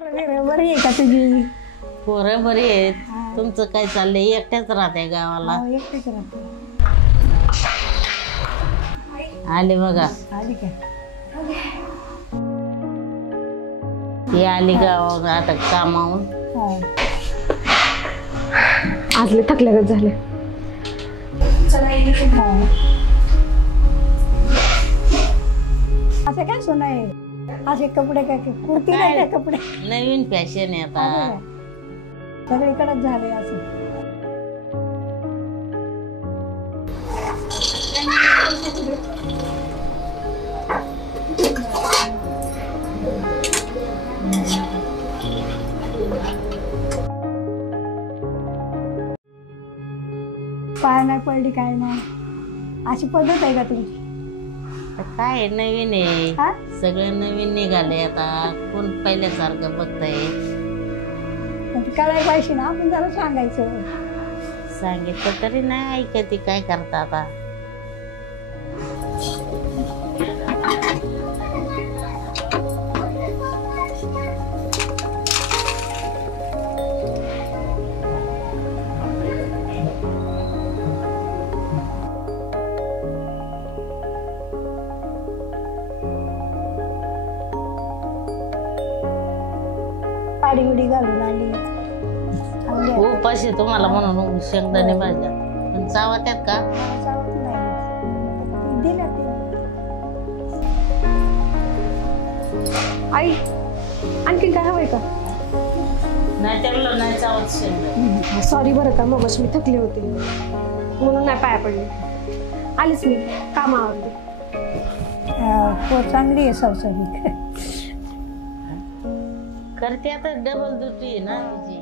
बरी आहे का तुझी? पोरं बरी आहेत. तुमचं काय चाललंय? एकट्याच राहते गावाला? एकटेच राहते. आले बघा. आली का? ती आली गावावर आता कामावून. आजले थकल्यागत झाले. असं काय सोन आहे? असे कपडे काय कुर्ती नाही काय कपडे? नवीन फॅशन आहे आता. सगळीकडेच झाले असं. पाय नाही पडली काय नाही, अशी पद्धत आहे का तुमची? काय नवीन आहे, हा? सगळं नवीन निघाले आता. कोण पहिल्यासारखं बघताय? कळायला पाहिजे ना, आपण जरा सांगायचं. सांगितलं तरी नाही ऐकते. काय करता आता? साडी उडी घालून आली. उपाशी तुम्हाला म्हणून शेंगदाणे भाज्या पण चावत्यात का? आई आणखी काय हवंय का? नाही त्याला नाही चावत शेंगदाणे. सॉरी बरं का, मग मी थकले होते म्हणून नाही पाया पडले. आलीच मी कामावरती. चांगली आहे सवसवी. करते आता डबल ड्युटी ना तिची.